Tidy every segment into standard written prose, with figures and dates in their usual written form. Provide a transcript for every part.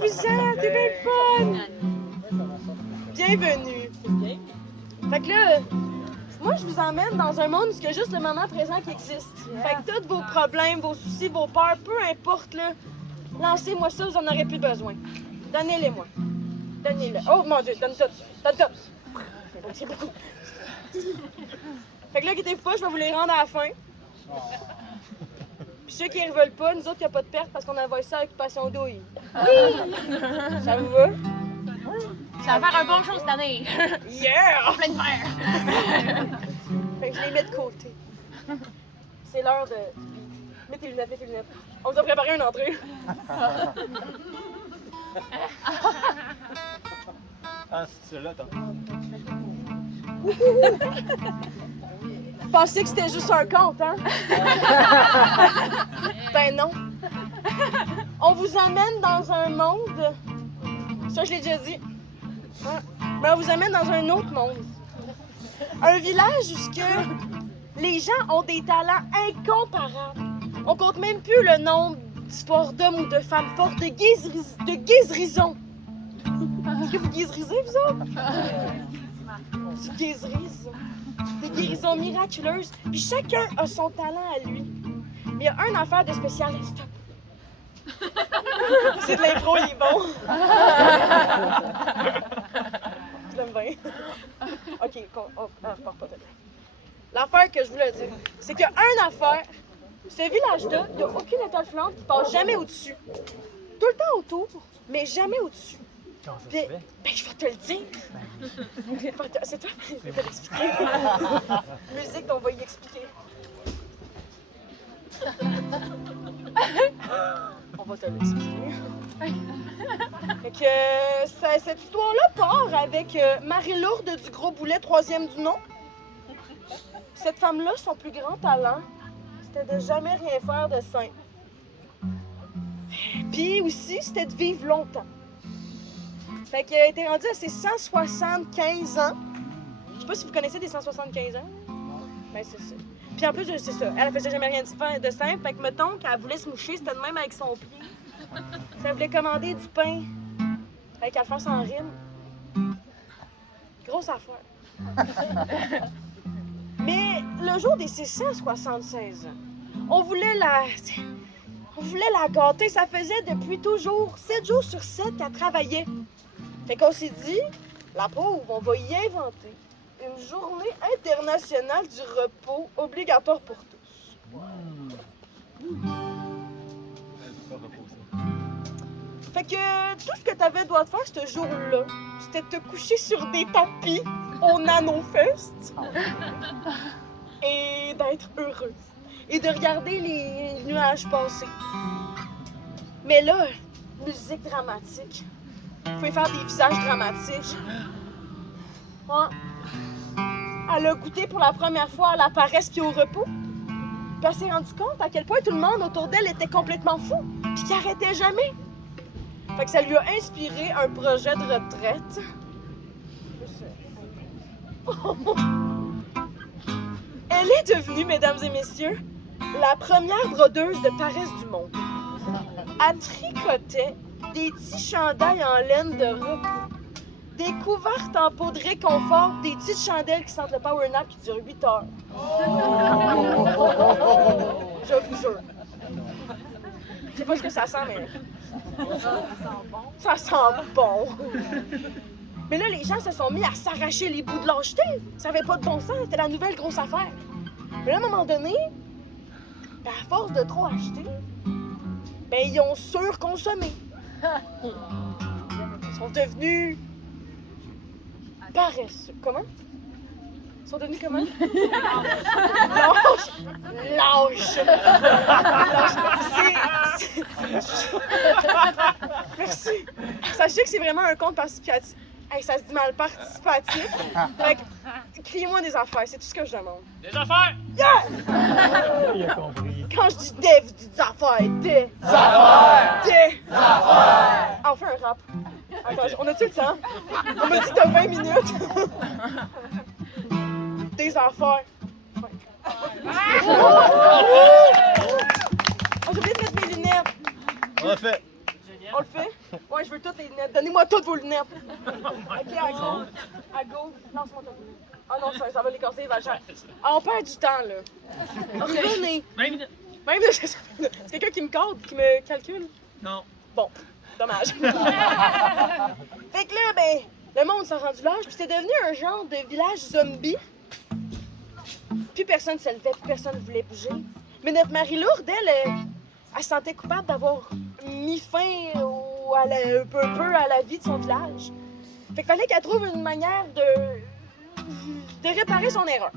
vous êtes? C'est bien le fun! Bienvenue! Fait que là, moi, je vous emmène dans un monde où il y a juste le moment présent qui existe. Fait que tous vos problèmes, vos soucis, vos peurs, peu importe, là, lancez-moi ça, vous en aurez plus besoin. Donnez-les-moi. Donnez-le. Oh mon Dieu, donne tout. Donne tout. C'est beaucoup. Fait que là, inquiétez-vous pas, je vais vous les rendre à la fin. Puis ceux qui ne veulent pas, nous autres, il n'y a pas de perte parce qu'on envoie ça à l'occupation douille. Oui! Ça vous va? Ça va faire un bon show cette année. Yeah! Plein de verre. Fait que je les mets de côté. C'est l'heure de... Mets tes lunettes, mets tes lunettes. On vous a préparé une entrée. Ah, c'est celui-là, attends. Vous pensiez que c'était juste un conte, hein? Ben non. On vous emmène dans un monde... Ça, je l'ai déjà dit. Hein? Mais on vous amène dans un autre monde. Un village où ce que les gens ont des talents incomparables. On compte même plus le nombre d'histoires d'hommes ou de femmes fortes, de guérisons. Est-ce que vous guérisez, vous autres? Tu guérises. Des guérisons miraculeuses. Puis chacun a son talent à lui. Mais il y a une affaire de spécial. Stop. C'est de l'impro, il est bon. Je l'aime bien. OK, pars pas de là. L'affaire que je voulais dire, c'est qu'il y a une affaire. Ce village-là, il n'y a aucune étoile filante qui passe jamais au-dessus. Tout le temps autour, mais jamais au-dessus. Comment ça se Puis, fait? ben, je vais te le dire. C'est toi? Je vais te l'expliquer. Musique, on va y expliquer. On va te l'expliquer. Fait que cette histoire-là part avec Marie-Lourde du Gros Boulet, 3e du nom. Cette femme-là, son plus grand talent, c'était de jamais rien faire de simple. Puis aussi, c'était de vivre longtemps. Fait qu'elle a été rendue à ses 175 ans. Je sais pas si vous connaissez des 175 ans. Ben, c'est ça. Puis en plus, c'est ça. Elle faisait jamais rien de simple. Fait que, mettons, quand elle voulait se moucher, c'était de même avec son pied. Si elle voulait commander du pain, avec qu'elle le fasse en rime. Grosse affaire. Mais le jour des 676 ans, on voulait la gâter. Ça faisait depuis toujours 7 jours sur 7 qu'elle travaillait. Fait qu'on s'est dit, la pauvre, on va y inventer une journée internationale du repos obligatoire pour tous. Fait que tout ce que tu avais droit de faire ce jour-là, c'était de te coucher sur des tapis au NanoFest et d'être heureux et de regarder les nuages passer. Mais là, musique dramatique. Vous pouvez faire des visages dramatiques. Ouais. Elle a goûté pour la première fois à la paresse puis au repos. Puis elle s'est rendue compte à quel point tout le monde autour d'elle était complètement fou puis qu'il arrêtait jamais. Fait que ça lui a inspiré un projet de retraite. Elle est devenue, mesdames et messieurs, la première brodeuse de paresse du monde. Elle tricotait des petits chandails en laine de repos, des couvertes en peau de réconfort, des petites chandelles qui sentent le power nap qui dure 8 heures. Je vous jure. Je sais pas ce que ça sent, mais... Ça sent bon. Mais là, les gens se sont mis à s'arracher les bouts de lâcheté. Ça avait pas de bon sens, c'était la nouvelle grosse affaire. Mais là, à un moment donné, à force de trop acheter, ben ils ont surconsommé. Ils sont devenus paresseux. Comment? Ils sont devenus comment? Lâches! Lâches! Merci. Sachez que c'est vraiment un compte participatif. Hey, ça se dit mal, participatif. Fait que, criez-moi des affaires, c'est tout ce que je demande. Des affaires! Yeah! Il a compris. Quand je dis des, vous dites des affaires. Des affaires! Des affaires! On fait un rap. Attends, on a-tu le temps? On m'a dit que t'as 20 minutes. Des affaires. Oh, j'ai oublié de mettre mes lunettes. On a fait. On le fait? Ouais, je veux toutes les lunettes. Donnez-moi toutes vos lunettes. Ok, à go. À go. Lance-moi ta lunette. Ah non, ça va les casser, il va cher. Ah, on perd du temps, là. Revenez. 20 minutes. Même, c'est quelqu'un qui me cadre, qui me calcule? Non. Bon, dommage. Fait que là, ben, le monde s'est rendu large, puis c'est devenu un genre de village zombie. Plus personne se levait, plus personne ne voulait bouger. Mais notre Marie-Lourde, elle se sentait coupable d'avoir mis fin un peu à la vie de son village. Fait qu'il fallait qu'elle trouve une manière de réparer son erreur.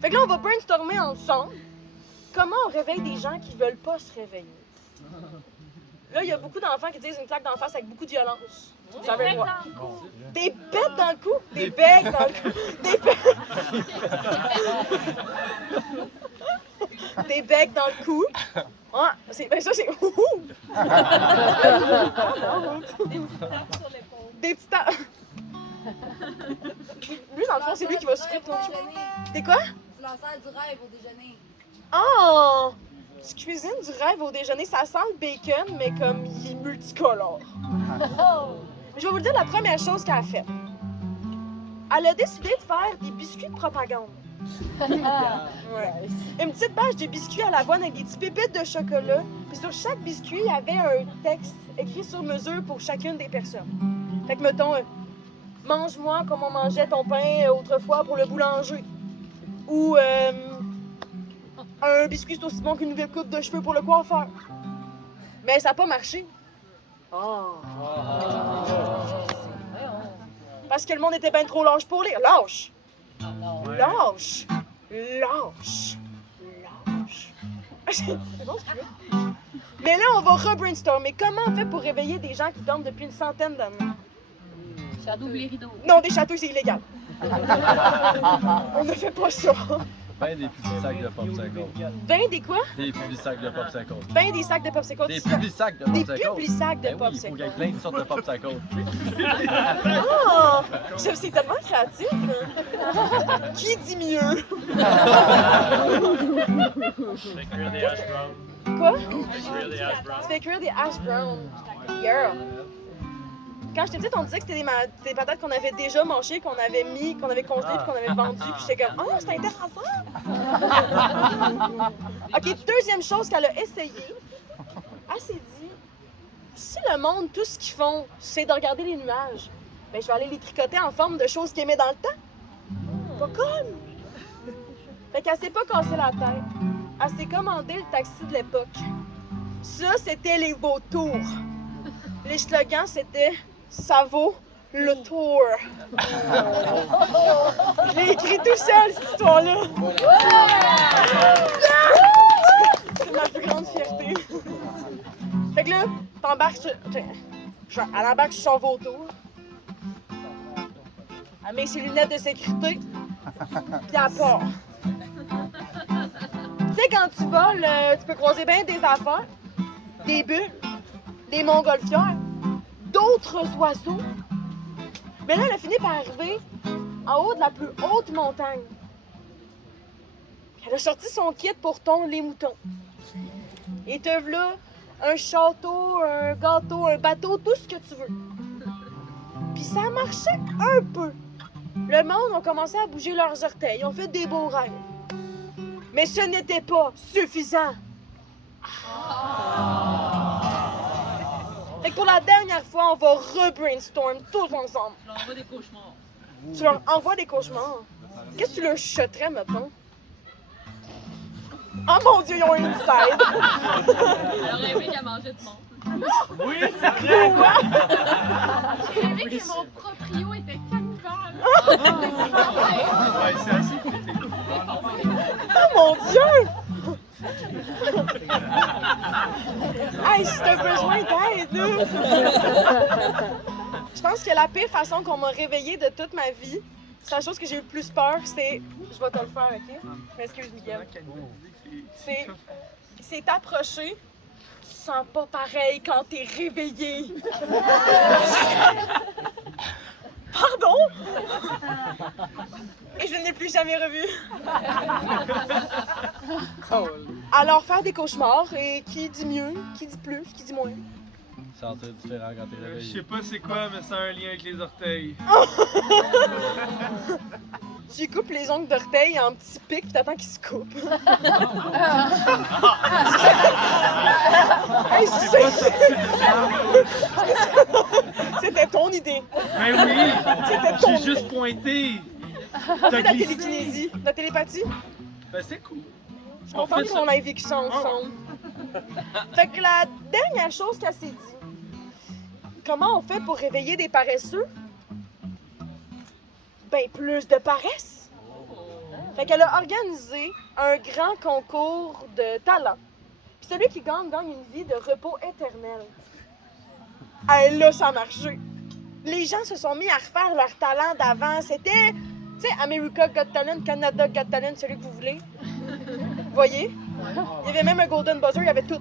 Fait que là, on va brainstormer ensemble comment on réveille des gens qui veulent pas se réveiller. Là, il y a beaucoup d'enfants qui disent une claque d'en face avec beaucoup de violence. Vous avez le droit. Des bêtes dans le cou. Des becs dans le cou. Des becs. Des becs dans le cou. Ah, ben ça, c'est... Des petits tapes. Lui, dans le fond, c'est lui qui va souffrir ton chou. T'es quoi? Tu lances du rêve au déjeuner. Oh! Tu cuisines du rêve au déjeuner. Ça sent le bacon, mais comme il est multicolore. Je vais vous le dire la première chose qu'elle a faite. Elle a décidé de faire des biscuits de propagande. Ouais. Une petite bâche de biscuits à l'avoine avec des petites pépites de chocolat. Puis sur chaque biscuit, il y avait un texte écrit sur mesure pour chacune des personnes. Fait que, mettons, mange-moi comme on mangeait ton pain autrefois pour le boulanger. Ou un biscuit c'est aussi bon qu'une nouvelle coupe de cheveux pour le coiffeur. Mais ça n'a pas marché. Oh. Parce que le monde était bien trop lâche pour lire. Lâche! Lâche! Lâche! Lâche! C'est bon, ce que tu veux. Mais là, on va re-brainstormer. Comment on fait pour réveiller des gens qui dorment depuis une centaine d'années? Ouvre les rideaux. Non, des châteaux, c'est illégal. On ne fait pas ça. Ben des petits sacs de popsicle. Ben des quoi? Des petits sacs de popsicle. Ben des sacs de popsicle. Des publics sacs de Des popsicle. publics sacs de Ben oui, il faut qu'il y ait popsicle. plein de sortes de popsicle. Oh! C'est tellement créatif. Qui dit mieux? Fait cuire des hash browns. Quoi? Fait cuire des hash browns. Tu fais cuire des hash browns. Yeah. Quand j'étais petite, on disait que c'était des patates qu'on avait déjà mangées, qu'on avait congelées puis qu'on avait vendues. Puis j'étais comme, oh, c'est intéressant! OK, deuxième chose qu'elle a essayé, elle s'est dit, si le monde, tout ce qu'ils font, c'est de regarder les nuages, ben je vais aller les tricoter en forme de choses qu'ils aimaient dans le temps. Pas comme! Fait qu'elle s'est pas cassé la tête. Elle s'est commandé le taxi de l'époque. Ça, c'était les vautours. Les slogans, c'était « Ça vaut le tour ». Je l'ai écrit tout seul, cette histoire-là. C'est ma plus grande fierté. Fait que là, t'embarques sur... Elle embarque sur son vautour. Elle met ses lunettes de sécurité. Puis elle part. Tu sais, quand tu voles, tu peux croiser bien des affaires. Des bulles, des montgolfières, d'autres oiseaux. Mais là, elle a fini par arriver en haut de la plus haute montagne. Elle a sorti son kit pour tondre les moutons. Et te voilà un château, un gâteau, un bateau, tout ce que tu veux. Puis ça marchait un peu. Le monde a commencé à bouger leurs orteils, ils ont fait des beaux rêves. Mais ce n'était pas suffisant. Fait que pour la dernière fois, on va re-brainstorm tous ensemble. Je leur envoie des cauchemars. Tu leur envoies des cauchemars. Qu'est-ce que tu leur chuchoterais, mettons? Oh mon Dieu, ils ont une inside! Elle aurait aimé qu'elle mangeait du monde. Oui, c'est vrai! J'ai rêvé que mon proprio était cannibale. Ouais, c'est assez foutu. Oh mon Dieu! Hey, si t'as besoin d'aide, là! Je pense que la pire façon qu'on m'a réveillée de toute ma vie, c'est la chose que j'ai eu le plus peur, c'est... Je vais te le faire, OK? Je m'excuse, Miguel. C'est t'approcher, tu sens pas pareil quand t'es réveillé. Pardon? Et je ne l'ai plus jamais revu. Alors, faire des cauchemars, et qui dit mieux, qui dit plus, qui dit moins? Sentir différent quand t'es Je réveillé. sais pas c'est quoi, mais ça a un lien avec les orteils. Tu coupes les ongles d'orteil en petits pics pis t'attends qu'ils se coupent. Hey, c'était ton idée. Ben oui! C'était ton J'ai juste pointé! T'as T'as la glissé. télékinésie, la télépathie. Ben c'est cool. Je suis contente qu'on ait vécu ça ensemble. Fait que la dernière chose qu'elle s'est dit, comment on fait pour réveiller des paresseux? Ben, plus de paresse. Fait qu'elle a organisé un grand concours de talent. Puis celui qui gagne une vie de repos éternel. Hey, là, ça a marché. Les gens se sont mis à refaire leur talent d'avant. C'était, tu sais, America Got Talent, Canada Got Talent, celui que vous voulez. Vous voyez? Il y avait même un Golden Buzzer, il y avait tout.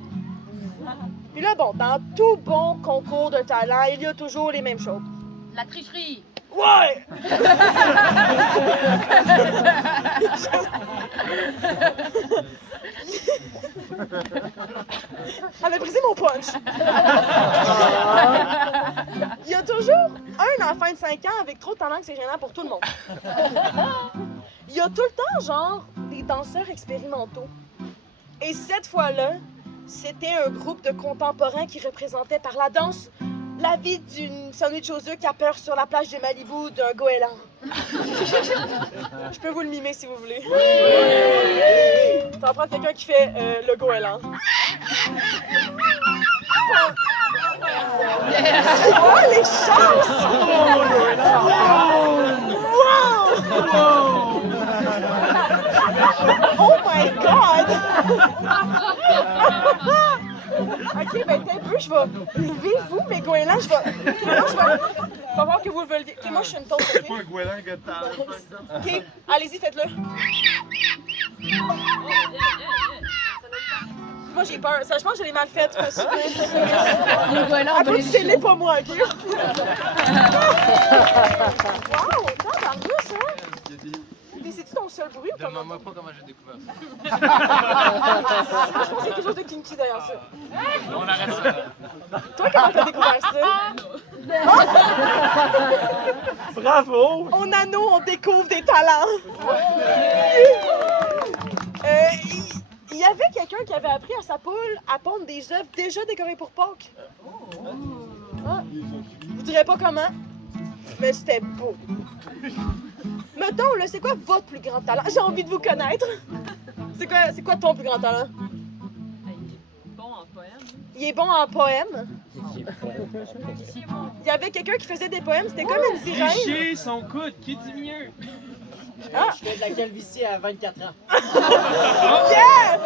Puis là, bon, dans tout bon concours de talent, il y a toujours les mêmes choses. La tricherie. Ouais! Elle a brisé mon punch. Il y a toujours un enfant de 5 ans avec trop de talent que c'est gênant pour tout le monde. Il y a tout le temps, genre, des danseurs expérimentaux. Et cette fois-là, c'était un groupe de contemporains qui représentait par la danse la vie d'une sandwich aux œufs qui a peur sur la plage de Malibu d'un goéland. Je peux vous le mimer si vous voulez. Ça va prendre quelqu'un qui fait le goéland. C'est quoi les chances? Wow! Oh my god! Ok, ben t'es un peu, je vais lever vous, mes goélands, je vais... Faut voir que vous le leviez. Ok, moi je suis une taupe, C'est ok? pas un goéland que t'as, par exemple. Ok, allez-y, faites-le. Moi j'ai peur, ça, je pense que je l'ai mal fait. Applaudissez-les pas moi, ok? Wow, tabarnouche, hein? C'est-tu ton seul bruit ou comment? Demande-moi pas comment j'ai découvert ça. Je pense qu'il y a quelque chose de kinky derrière ça. On arrête ça. Toi, comment t'as découvert ça? Bravo! On nano, on découvre des talents. Il y avait quelqu'un qui avait appris à sa poule à pondre des œufs déjà décorés pour Pâques. Ah. Vous direz pas comment, mais c'était beau. Mettons, là, c'est quoi votre plus grand talent? J'ai envie de vous connaître. C'est quoi ton plus grand talent? Bon en poème. Il est bon en poème. Il y avait quelqu'un qui faisait des poèmes, c'était comme une sirène. Licher son coude, qui dit mieux? Ah. Je fais de la calvitie à 24 ans. Yeah!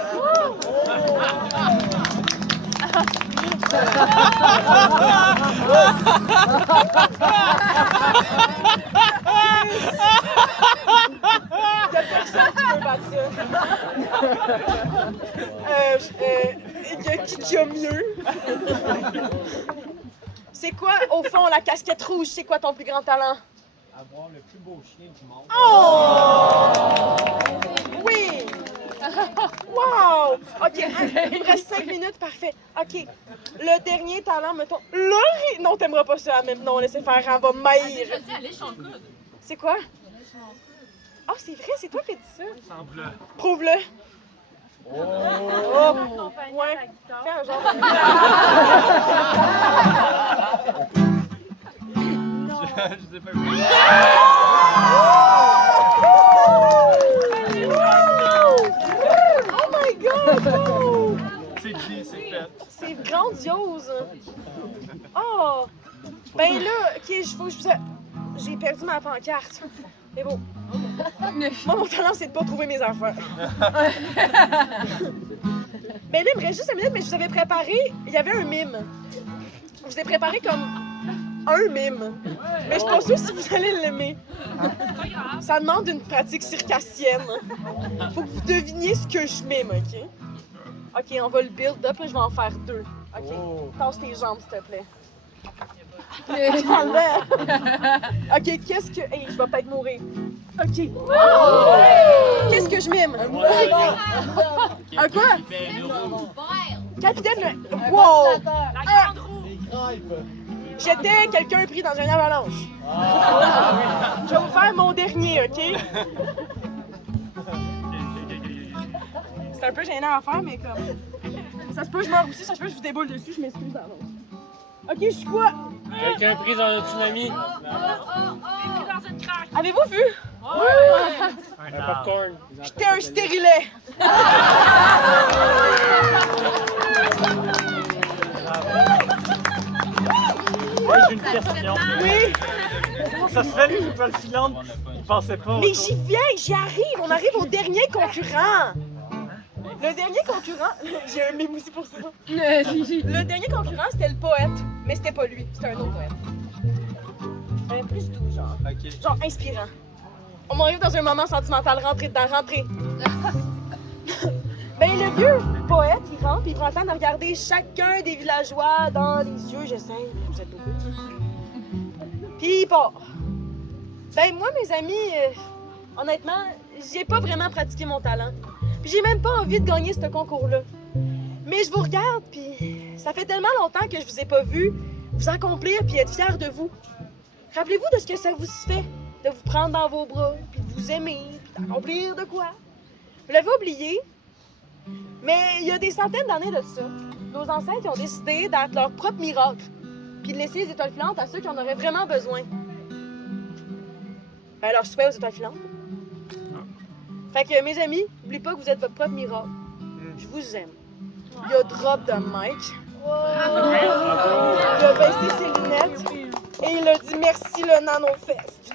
Il y a personne qui peut battre ça. Qui a mieux? C'est quoi, au fond, la casquette rouge? C'est quoi ton plus grand talent? Avoir le plus beau chien du monde. Oh! Oui! Wow! OK, il me reste 5 minutes, parfait. OK, le dernier talent, mettons... Laurie! Non, t'aimeras pas ça, même. Non, laissez faire, elle va maïr. Je dis aller en coude. C'est quoi? Ah, c'est vrai, c'est toi qui as dit ça? Semble. Prouve-le. Oh! Ouais. Fais un genre. Je sais pas quoi. Oh my god! Oh! C'est dit, c'est fait. C'est grandiose. Oh! Ben là, ok, j'ai perdu ma pancarte. C'est beau. Moi, mon talent, c'est de pas trouver mes affaires. Ben là, il me reste juste 1 minute, mais je vous avais préparé... Il y avait un mime. Je vous ai préparé comme un mime. Mais je suis pas sûre si vous allez l'aimer. Ça demande une pratique circassienne. Faut que vous deviniez ce que je mime, OK? OK, on va le build up, là, je vais en faire 2. OK, tasse tes jambes, s'il te plaît. OK, qu'est-ce que... Hey, je vais peut-être mourir. OK. Qu'est-ce que je mime? Un quoi? Capitaine... Wow! La grande roue. snipe. J'étais quelqu'un pris dans une avalanche. Je vais vous faire mon dernier, OK? C'est un peu gênant à faire, mais comme... Ça se peut que je meure aussi, ça se peut que je vous déboule dessus, je m'excuse d'avance. OK, je suis quoi? Quelqu'un pris dans un tsunami. Dans une craque. Avez-vous vu? Un popcorn. J'étais un stérilet. J'ai une question. Oui, Comment ça se fait que c'est pas le filante? Je pensais pas. mais j'y viens, j'y arrive. On arrive au dernier concurrent. Le dernier concurrent, j'ai un mime aussi pour ça. Le dernier concurrent, c'était le poète, mais c'était pas lui, c'était un autre poète. Plus doux, genre. Ok. Genre inspirant. On m'arrive dans un moment sentimental, rentrez dedans, rentrez. Ben le vieux poète, il rentre, puis il prend le temps de regarder chacun des villageois dans les yeux, j'essaie, vous êtes au puis il part. Ben moi, mes amis, honnêtement, j'ai pas vraiment pratiqué mon talent. Puis j'ai même pas envie de gagner ce concours-là. Mais je vous regarde, puis ça fait tellement longtemps que je vous ai pas vu vous accomplir puis être fiers de vous. Rappelez-vous de ce que ça vous fait de vous prendre dans vos bras, puis de vous aimer, puis d'accomplir de quoi. Vous l'avez oublié, mais il y a des centaines d'années de ça, nos ancêtres ils ont décidé d'être leur propre miracle, puis de laisser les étoiles filantes à ceux qui en auraient vraiment besoin. Ben alors, je souhaite aux étoiles filantes. Fait que, mes amis, n'oubliez pas que vous êtes votre propre miracle. Je vous aime. Il a drop de Mike. Il a baissé ses lunettes et il a dit merci le Nano Fest.